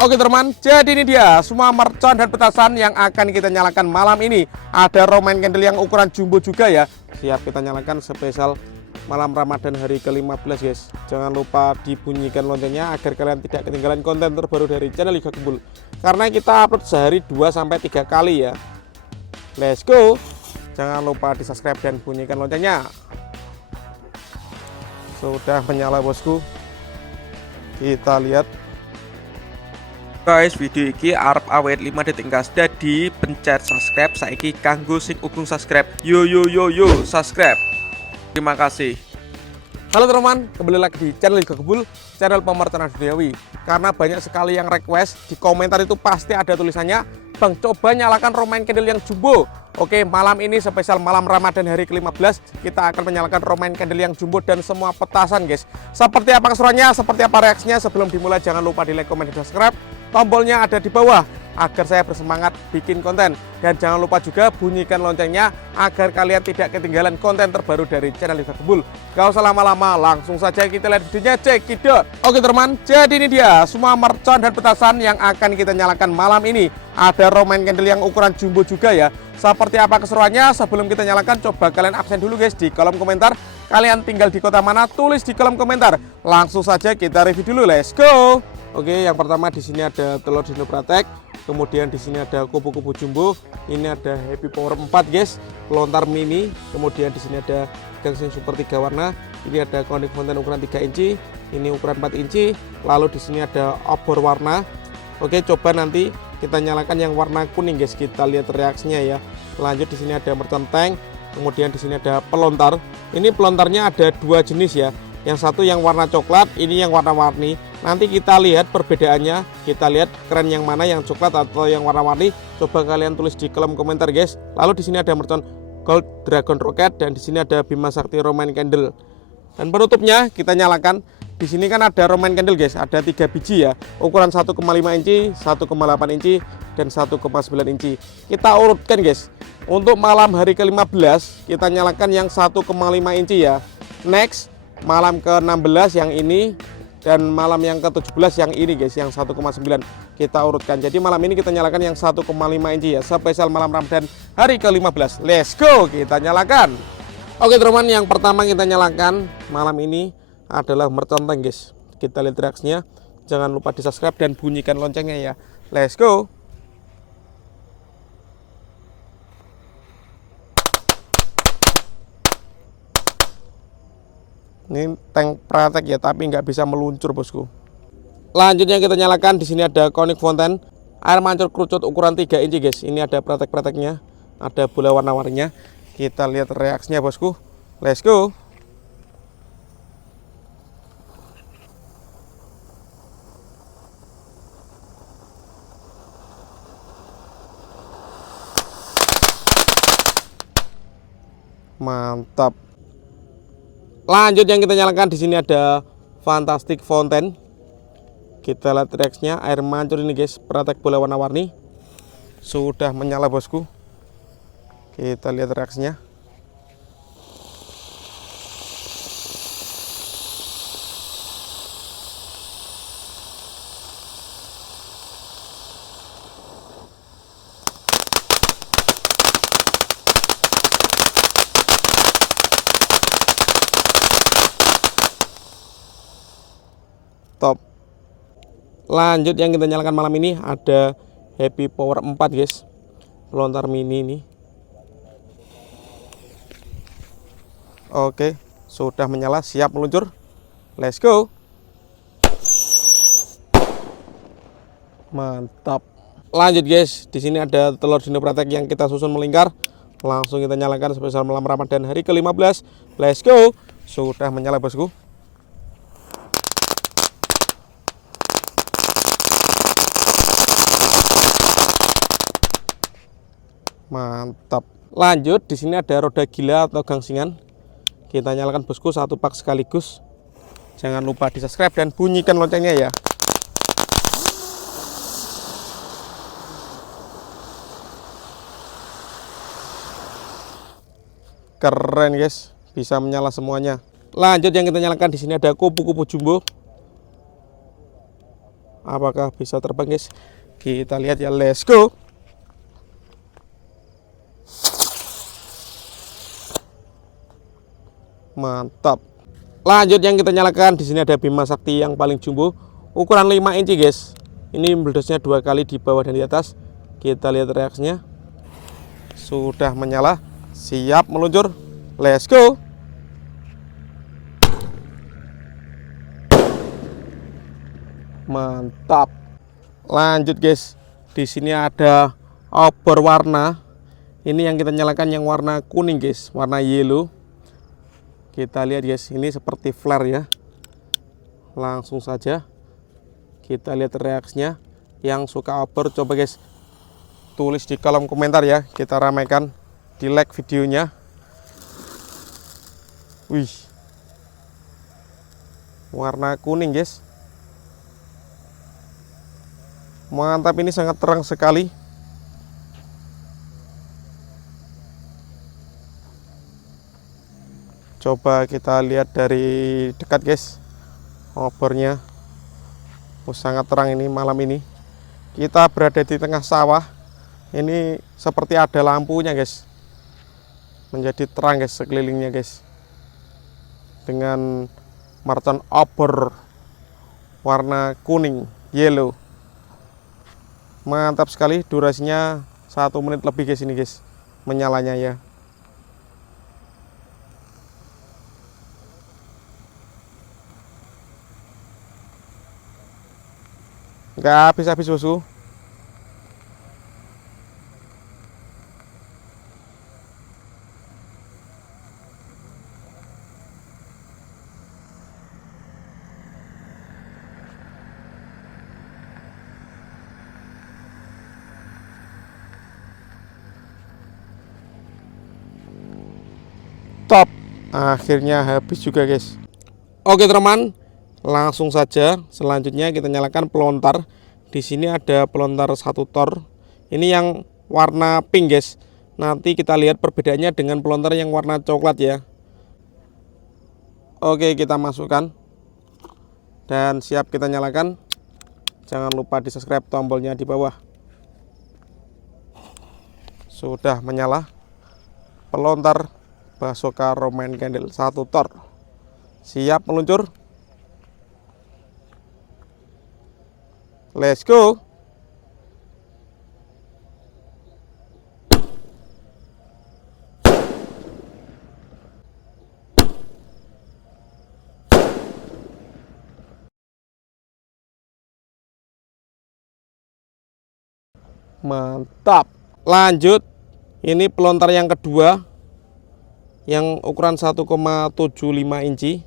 Oke teman, jadi ini dia semua mercon dan petasan yang akan kita nyalakan malam ini. Ada Roman candle yang ukuran jumbo juga ya. Siap kita nyalakan spesial malam Ramadan hari ke-15 guys. Jangan lupa dibunyikan loncengnya agar kalian tidak ketinggalan konten terbaru dari channel Liga Kebul. Karena kita upload sehari 2-3 kali ya. Let's go. Jangan lupa di subscribe dan bunyikan loncengnya. Sudah menyala bosku. Kita lihat guys, video ini arep awet 5 detik gas. Jadi pencet subscribe saiki kanggo sing urung subscribe. Yo subscribe. Terima kasih. Halo teman, kembali lagi di channel Liga Kebul, channel pemercon duniawi. Karena banyak sekali yang request di komentar itu pasti ada tulisannya, "Bang, coba nyalakan Roman candle yang jumbo." Oke, malam ini spesial malam Ramadan hari ke-15 kita akan menyalakan Roman candle yang jumbo dan semua petasan guys. Seperti apa keseruannya, seperti apa reaksinya, sebelum dimulai jangan lupa di like, komen, dan subscribe. Tombolnya ada di bawah agar saya bersemangat bikin konten. Dan jangan lupa juga bunyikan loncengnya agar kalian tidak ketinggalan konten terbaru dari channel Liga Kebul. Gak usah lama-lama, langsung saja kita lihat videonya, cekidot. Oke teman, jadi ini dia semua mercon dan petasan yang akan kita nyalakan malam ini. Ada Roman candle yang ukuran jumbo juga ya. Seperti apa keseruannya, sebelum kita nyalakan coba kalian absen dulu guys di kolom komentar. Kalian tinggal di kota mana, tulis di kolom komentar. Langsung saja kita review dulu, let's go. Oke, yang pertama di sini ada telur Dino Pratek, kemudian di sini ada kupu-kupu jumbo, ini ada Happy Power 4 guys, pelontar mini, kemudian di sini ada gangsing super 3 warna, ini ada Conic Fountain ukuran 3 inci, ini ukuran 4 inci, lalu di sini ada obor warna. Oke, coba nanti kita nyalakan yang warna kuning guys, kita lihat reaksinya ya. Lanjut di sini ada mercon tank, kemudian di sini ada pelontar. Ini pelontarnya ada dua jenis ya. Yang satu yang warna coklat, ini yang warna-warni. Nanti kita lihat perbedaannya, kita lihat keren yang mana, yang coklat atau yang warna-warni. Coba kalian tulis di kolom komentar guys. Lalu di sini ada mercon Gold Dragon Rocket dan di sini ada Bima Sakti Roman Candle. Dan penutupnya kita nyalakan. Di sini kan ada Roman Candle guys, ada 3 biji ya. Ukuran 1,5 inci, 1,8 inci dan 1,9 inci. Kita urutkan guys. Untuk malam hari ke-15 kita nyalakan yang 1,5 inci ya. Next malam ke-16 yang ini, dan malam yang ke-17 yang ini guys, yang 1,9 kita urutkan. Jadi malam ini kita nyalakan yang 1,5 inci ya, spesial malam Ramadan hari ke-15. Let's go, kita nyalakan. Oke teman, yang pertama kita nyalakan malam ini adalah mercon tank guys. Kita lihat reaksinya. Jangan lupa di subscribe dan bunyikan loncengnya ya. Let's go. Ini tank Pratek ya, tapi nggak bisa meluncur bosku. Lanjutnya kita nyalakan. Di sini ada Conic Fountain air mancur kerucut ukuran 3 inci guys. Ini ada pratek-prateknya, ada bola warna-warninya. Kita lihat reaksinya bosku. Let's go. Mantap. Lanjut yang kita nyalakan, di sini ada Fantastic Fountain. Kita lihat reaksinya, air mancur ini guys, pratek bola warna-warni. Sudah menyala bosku. Kita lihat reaksinya. Top. Lanjut yang kita nyalakan malam ini ada Happy Power 4 guys, pelontar mini ini. Oke, sudah menyala, siap meluncur. Let's go. Mantap. Lanjut guys, di sini ada telur Dino Pratek yang kita susun melingkar. Langsung kita nyalakan spesial malam Ramadan hari ke-15. Let's go. Sudah menyala bosku. Mantap. Lanjut di sini ada roda gila atau gangsingan. Kita nyalakan bosku, satu pak sekaligus. Jangan lupa di subscribe dan bunyikan loncengnya ya. Keren guys, bisa menyala semuanya. Lanjut yang kita nyalakan, di sini ada kupu-kupu jumbo. Apakah bisa terbang guys? Kita lihat ya, let's go. Mantap. Lanjut yang kita nyalakan, di sini ada Bima Sakti yang paling jumbo, ukuran 5 inci guys. Ini meledosnya 2 kali di bawah dan di atas. Kita lihat reaksinya. Sudah menyala, siap meluncur. Let's go. Mantap. Lanjut guys. Di sini ada obor warna. Ini yang kita nyalakan yang warna kuning guys, warna yellow. Kita lihat guys, ini seperti flare ya. Langsung saja kita lihat reaksinya. Yang suka obor coba guys tulis di kolom komentar ya, kita ramaikan, di like videonya. Wih, warna kuning guys, mantap, ini sangat terang sekali. Coba kita lihat dari dekat guys, obornya sangat terang ini malam ini. Kita berada di tengah sawah, ini seperti ada lampunya guys, menjadi terang guys sekelilingnya guys, dengan mercon obor warna kuning yellow. Mantap sekali, durasinya 1 menit lebih guys ini guys menyalanya ya. Nggak habis-habis bosku. Top, akhirnya habis juga guys. Oke teman, langsung saja selanjutnya kita nyalakan pelontar. Di sini ada pelontar 1 tor. Ini yang warna pink guys. Nanti kita lihat perbedaannya dengan pelontar yang warna coklat ya. Oke, kita masukkan dan siap kita nyalakan. Jangan lupa di subscribe, tombolnya di bawah. Sudah menyala. Pelontar Basoka Roman Candle 1 tor. Siap meluncur. Let's go. Mantap. Lanjut, ini pelontar yang kedua yang ukuran 1,75 inci.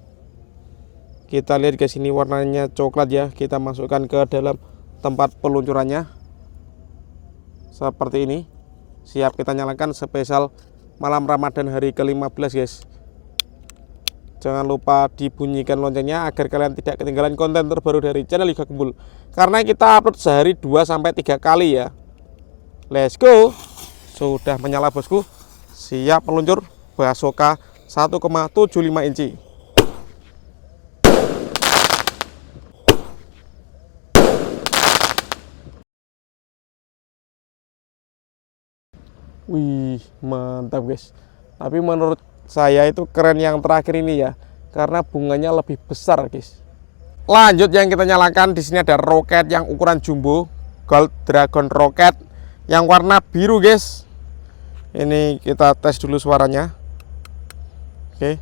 Kita lihat guys, ini warnanya coklat ya. Kita masukkan ke dalam tempat peluncurannya seperti ini. Siap kita nyalakan, spesial malam Ramadan hari ke-15 guys. Jangan lupa dibunyikan loncengnya agar kalian tidak ketinggalan konten terbaru dari channel Yoga Gembul, karena kita upload sehari 2-3 kali ya. Let's go. Sudah menyala bosku. Siap meluncur. Basoka 1,75 inci. Wih, mantap guys. Tapi menurut saya itu keren yang terakhir ini ya, karena bunganya lebih besar guys. Lanjut yang kita nyalakan, di sini ada roket yang ukuran jumbo, Gold Dragon Rocket yang warna biru guys. Ini kita tes dulu suaranya. Oke,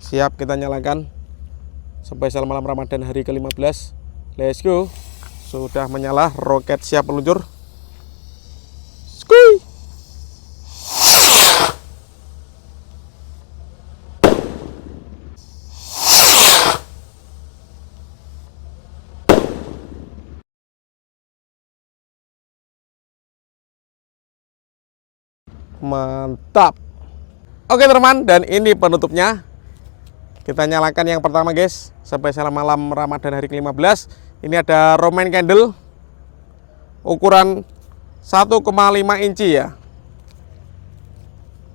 siap kita nyalakan, spesial malam Ramadan hari ke-15. Let's go. Sudah menyala, roket siap meluncur. Skuy. Mantap. Oke teman, dan ini penutupnya. Kita nyalakan yang pertama guys, spesial malam Ramadan hari ke-15. Ini ada Roman Candle ukuran 1,5 inci ya.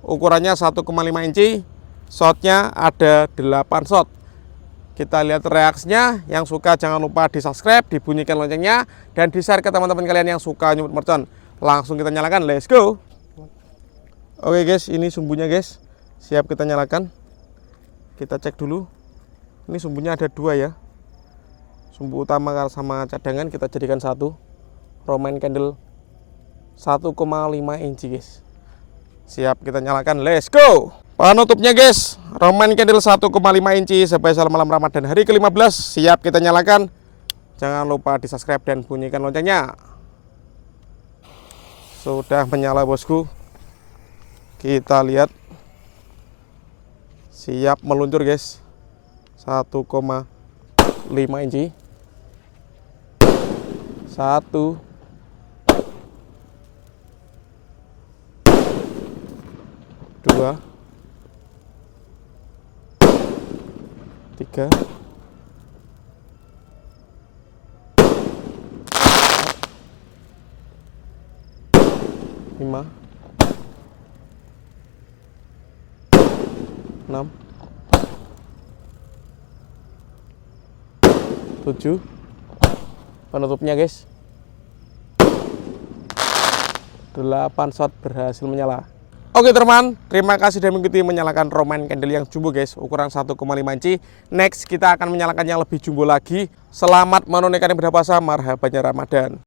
Ukurannya 1,5 inci. Shotnya ada 8 shot. Kita lihat reaksinya. Yang suka jangan lupa di subscribe, dibunyikan loncengnya, dan di share ke teman-teman kalian yang suka nyumut mercon. Langsung kita nyalakan, let's go. Oke guys, ini sumbunya guys, siap kita nyalakan. Kita cek dulu. Ini sumbunya ada 2 ya, sumbu utama sama cadangan kita jadikan satu. Roman candle 1,5 inci guys. Siap kita nyalakan, let's go. Penutupnya guys, Roman candle 1,5 inci spesial malam Ramadan hari ke-15. Siap kita nyalakan. Jangan lupa di subscribe dan bunyikan loncengnya. Sudah menyala bosku. Kita lihat. Siap meluncur guys. 1,5 inci. 1, 2, 3, 5, 6, 7. Penutupnya guys, 8 shot berhasil menyala. Oke teman, terima kasih sudah mengikuti menyalakan Roman candle yang jumbo guys, ukuran 1,5 inci. Next kita akan menyalakan yang lebih jumbo lagi. Selamat menunaikan ibadah puasa, marhabannya Ramadan.